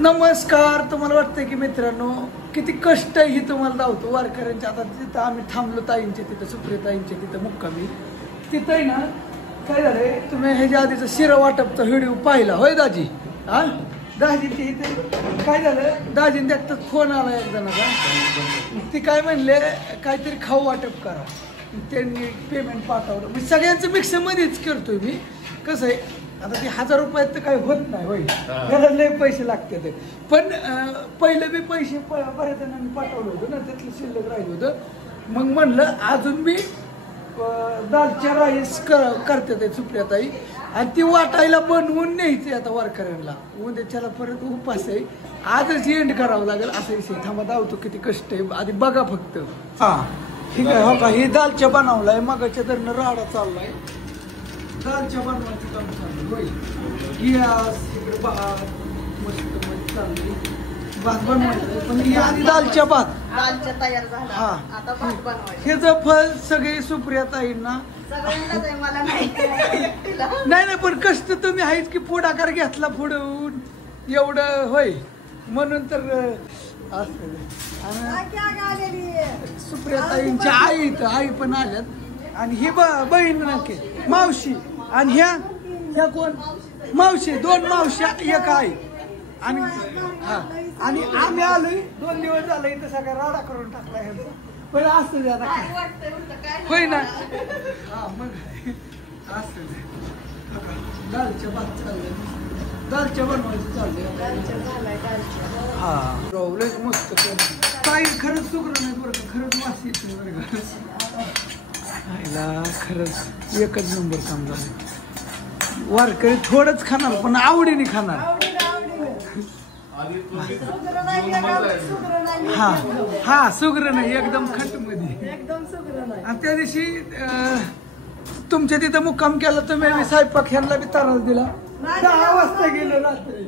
नमस्कार. तुम्हाला वाटतंय की मित्रांनो किती कष्ट ही तुम्हाला धावतो वारकऱ्यांच्या. आता तिथं आम्ही थांबलो ताईंचे तिथं, सुप्रियताईंचे तिथं मुक्कामी. तिथं आहे ना काय झालंय, तुम्ही ह्याच्या आधीचा शिरा वाटपचा व्हिडिओ पाहिला होय दाजी? हा दाजीची इथे काय झालं, दाजीने त्यात फोन आला एक जणाचा. ती काय म्हणले काहीतरी खाऊ वाटप करा, त्यांनी पेमेंट पाठवलं. मी सगळ्यांचं मिक्सरमध्येच करतोय मी. कसं आहे आता ते 1000 रुपयात तर काही होत नाही होय, त्याला लय पैसे लागतात. पण पहिले बी पैसे बऱ्याच जणांनी पाठवलं होतं ना, त्यातलं शिल्लक राहिलं होतं. मग म्हणलं अजून मी दालच्या राईस करते सुप्रियाताई, आणि ती वाटायला बनवून न्यायची आता वारकऱ्यांना. उद्याच्याला परत उपास आहे, आजच एंड करावं लागेल असा विषय. थांबा धावतो किती कष्ट आहे आधी बघा फक्त. हा ठीक आहे. हो का, ही दालच्या बनवलाय, मगाच्या धरणं राडा चाललाय. दालच्या बनवायचं काम चालू होय. गॅस इकडे भात मस्त मस्त चालली. भात बनवायचं पण ही आधी दालच्या भात दालच्या तयार झाला. हा आता भात बनवायचं. ह्याचं फळ सगळे सुप्रियाताईंना सगळ्यांनाच आहे, मला नाही. नाही पण कष्ट तुम्ही आहेच की, पुढाकार घेतला पुढून एवढं होय, म्हणून तर असं. सुप्रियाताईंच्या आई तर आई पण आल्यात, आणि ही बहीण नक्की मावशी, आणि ह्या कोण मावशी, 2 मावश्या एक आई. आणि हा आणि आम्ही आलोय 2 दिवस झालं इथं सगळा राडा करून टाकला ह्यांचा. पण असं आता होय ना. हा मग असं दालच्या भात चाललंय, दालच्या बनवायचं चाललंय. हा लयच मस्त काही खरंच सुगरण नाही बरं का, खरंच मासे येते बरं का. खरंच एकच नंबर काम झालं. वारकरी थोडंच खाणार पण आवडीने खाणार. हा हा सुगरण आहे एकदम खट मध्ये. आणि त्या दिवशी तुमच्या तिथं मुक्काम केला तुम्ही, आम्ही स्वयंपाक ह्यांना बी त्रास दिला. 10 वाजता गेलो रात्री.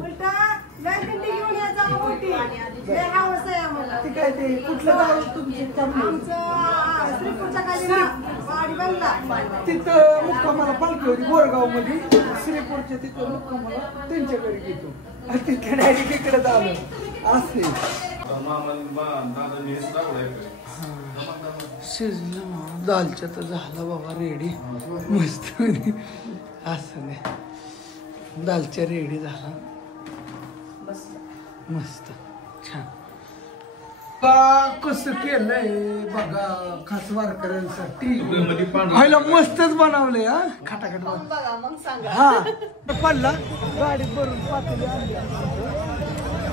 काय ते कुठलं गाव तुमचं? तिथं मुक्कामाला पालखी होती बोरगाव मध्ये, श्रीपूरच्या तिथं मुक्कामाला त्यांच्या घरी गेलो. तिथे डायरेक्ट इकडे झालं असते. शिजलं दालच्या तर झाला बाबा रेडी मस्त. असं नाही दालच्या रेडी झाला मस्त छान. कसं केलंय बघा खास वारकऱ्यांसाठी. व्हायला मस्तच बनवलंय. हा खटाखट हा पडला गाडीत भरून पातेली आणली.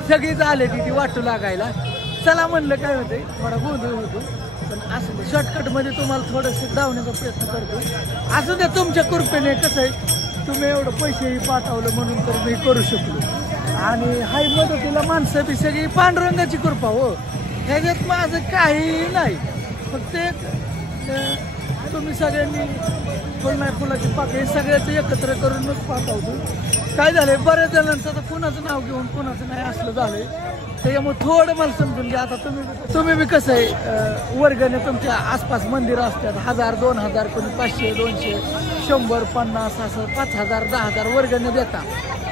सगळीच आले ती वाटू लागायला. चला म्हणलं काय होते थोडा गोंधळ होतो, पण असं शॉर्टकट मध्ये तुम्हाला थोडंसं धावण्याचा प्रयत्न करतो. असं द्या तुमच्या कृपेने. कसं आहे तुम्ही एवढं पैसेही पाठवलं म्हणून तर मी करू शकलो. आणि हाय मदतीला माणसं बी सगळी पांडुरंगाची कृपा हो. ह्याच्यात माझं काही नाही, फक्त तुम्ही सगळ्यांनी फुल नाही फुलाची पाकळी सगळ्याचं एकत्र करूनच पाठवतो. काय झालंय बऱ्याच जणांचं तर कुणाचं नाव घेऊन कुणाचं नाही असलं झालंय. त्याच्यामुळे थोडं मला समजून घ्या. आता तुम्ही बी कसं आहे वर्गाने तुमच्या आसपास मंदिरं असतात, 1000 2000 कोणी 500 200 100 50 असं 5000 10000 वर्गाने देता.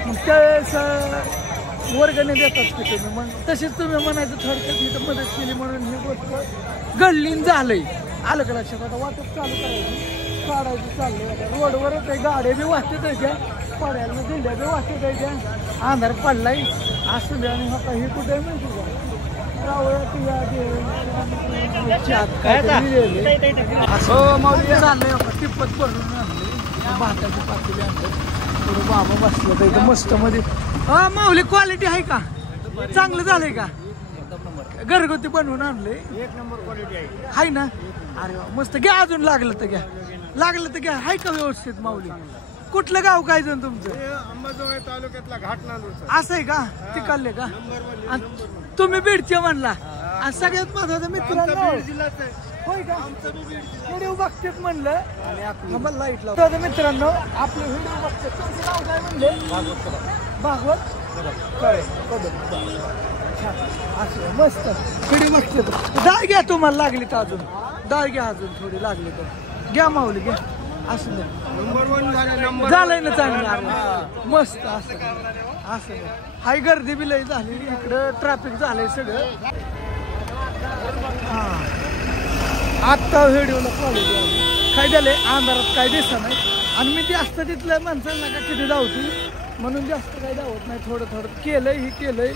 मग त्यावेळेस वर्गाने देतात की तुम्ही. मग तसेच तुम्ही म्हणायचं थोडक्यात इथं मदत केली म्हणून ही गोष्ट घडली झालंय. आलं का लक्षात? आता वाटप चालू करायची काढायची चाललंय. आता रोडवरच आहे, गाड्या बी वाहते त्याच्या पड्याला दिंड्या बी वाहते त्याच्या. अंधार पडलाय असू द्या. आणि हा हे कुठे आहे माहिती का, रावळ्यात असं माऊली चाललंय. टिप्पत भरून आणले भाताची पातेली आणले. थोडं बाबा बसलं तर इथं मस्त मध्ये. हा माऊली क्वालिटी आहे का? चांगलं झालंय का? घरगुती बनवून आणले 1 नंबर क्वालिटी आहे ना. अरे मस्त घ्या, अजून लागलं तर घ्या, लागलं तर घ्या. आहे का व्यवस्थित माऊली? कुठलं गाव काय जण तुमचं? अंबाजोगाई तालुक्यातला घाटनांदूर. असं आहे का? तिकडले का? तुम्ही बीडचे म्हणला. आणि सगळ्यात महत्वाचं मित्रांनो होय का, व्हिडिओ बघतेच म्हणलं आणि लाईट लावतो. मित्रांनो आपले व्हिडिओ बघते तुमचं नाव काय म्हणले? भागवत काय असं मस्त व्हिडिओ बघते. डाळ घ्या तुम्हाला लागली तर, अजून डाळ घ्या, अजून थोडी लागली तर घ्या माऊली घ्या. असं नाही नंबर 1 झालं नंबर झालंय ना चांगलं मस्त असं हाय गर्दी बी लई झाली इकडं ट्रॅफिक झालंय सगळं आत्ता व्हिडिओला क्वालिटी काय झालंय अंधारात काय दिसत नाही आणि मी जास्त तिथल्या माणसांना का किती धावती म्हणून जास्त काही धावत नाही थोडं थोडं केलंय ही केलंय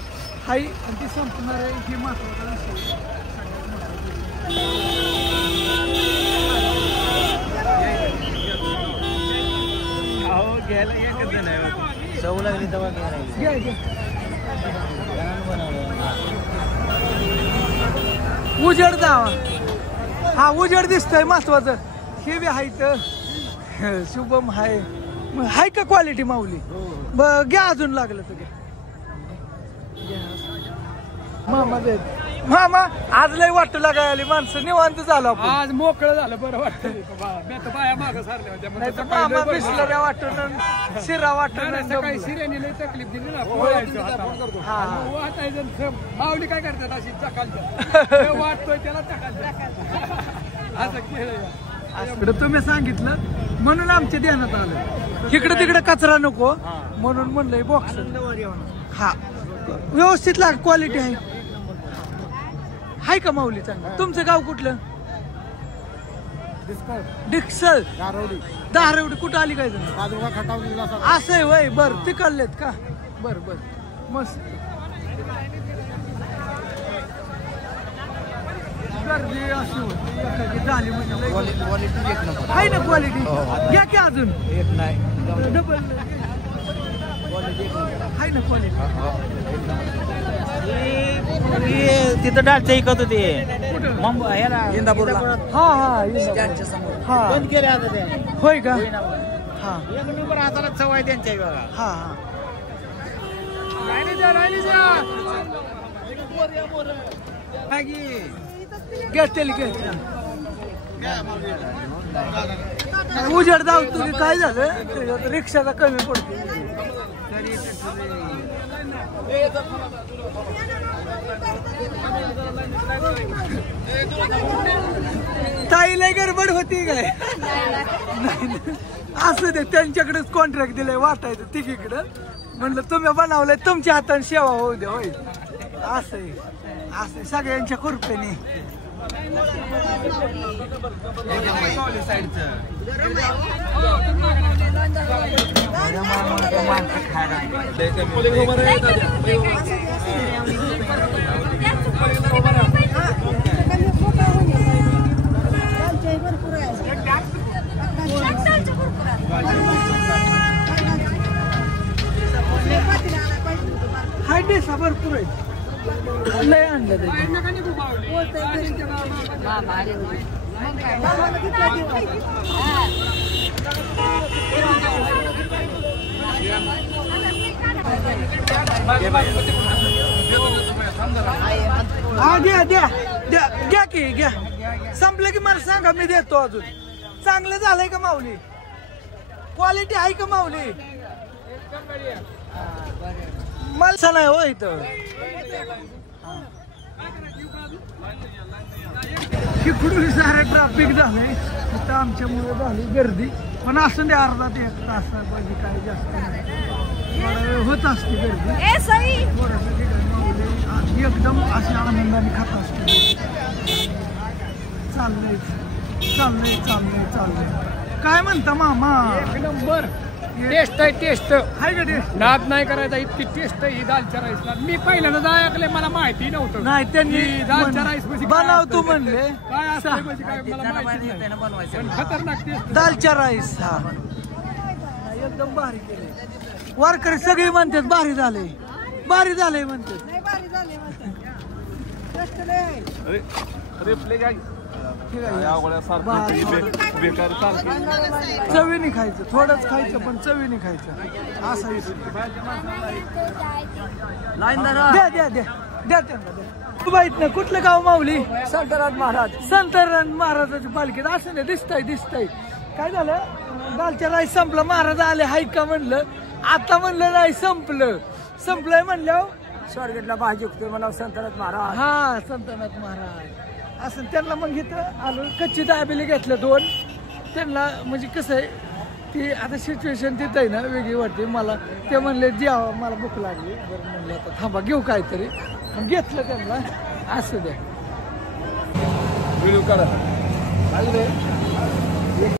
हाय आणि ती संपणार आहे ही महत्वाचं नसतं उजेड जावा हा उजेड दिसतंय महत्वाचं हे बी हाय तर शुभम हाय हाय का क्वालिटी माऊली घ्या अजून लागलं तर घ्या मामा देत मामा आज लय वाटू लागाय आली माणसं निवांत झालं आपण आज मोकळं झालं बरं वाटतं बाया मागं सारल्या होत्या मामा बिसलऱ्या वाटून शिरा वाटून काही शिऱ्याने लई तकलीफ दिली ना वाटायचं माऊली काय करतात अशी चकालच्या वाटतोय त्याला चकालच्या असं केलं तुम्ही सांगितलं म्हणून आमच्या ध्यानात आलं इकडे तिकडे कचरा नको म्हणून म्हणलंय बॉक्स हा व्यवस्थित लाग क्वालिटी आहे हाय का माऊली चांगलं तुमचं गाव कुठलं डिक्सल धारवडी कुठं आली काय असं आहे वय बर तिकडलेत का बर बर मस्त गर्दी अशी होती झाली म्हणजे आहे ना क्वालिटी घ्या की अजून डबल आहे ना क्वालिटी तिथं डाळच्या इकत होते इंदापूरला हा बंद केले आता ते होय का हा एक नंबर हाताला चव आहे त्यांच्या बघा हा घेतली उजेड जाऊ तुम्ही काय झालं रिक्षाचा कमी पडतो ताईला गडबड होती काय असं ते त्यांच्याकडेच कॉन्ट्रॅक्ट दिलंय वाटायचं तिकीकडं म्हणलं तुम्ही बनवलंय तुमच्या हाताने सेवा होऊ द्या होय असं सगळ्यांच्या कृपेने हाय डेसा भरपूर आहे लय आणलं हा द्या द्या द्या घ्या की घ्या संपलं की मला सांगा मी देतो अजून चांगलं झालंय का माऊली क्वालिटी आहे का माऊली मला नाही हो इथं इकडून सारं ट्रॅफिक झालंय आता आमच्यामुळे झाली गर्दी पण असं दे अर्धा ते एक तास पाहिजे काय जास्त नाही होत असते गर्दी थोडंसं ठिकाणी एकदम अशी आनंदाने खात असते चाललंय चाललंय चाललंय चाललंय काय म्हणता मामा एक नंबर टेस्ट आहे टेस्ट हाय का टेस्ट नाद नाही करायचा इतकी टेस्ट ही दालच्या राईसला मी पहिल्यांदा ऐकले मला माहिती नव्हतं नाही त्यांनी दालच्या राईस बनवतो म्हणले काय असतं म्हणजे काय मला माहिती नाही पण खतरनाक टेस्ट दालच्या राईस हा एकदम भारी केले वारकरी सगळे म्हणतात भारी झाले म्हणतात चवीने खायचं थोडंच खायचं पण चवीने खायचं असं द्या द्या द्या द्या त्यांना माहित ना कुठलं गाव माऊली संतराज महाराजाची पालखीत असं नाही दिसतंय काय झालं दालच्या राईस संपलं महाराज आले हाय का म्हणलं आता म्हणलं नाही संपलंय म्हणल्यावर स्वारगेटला भाजी मला संतनाथ महाराज हा संतनाथ महाराज असं त्यांना मग इथं आलो कच्ची दाबेली घेतलं 2 त्यांना म्हणजे कसं आहे ती आता सिच्युएशन तिथं आहे ना वेगळी वाटते मला. ते म्हणले जेव्हा मला भूक लागली बरं म्हणलं आता थांबा घेऊ काहीतरी मग घेतलं त्यांना. असू द्या व्हिडिओ काढा.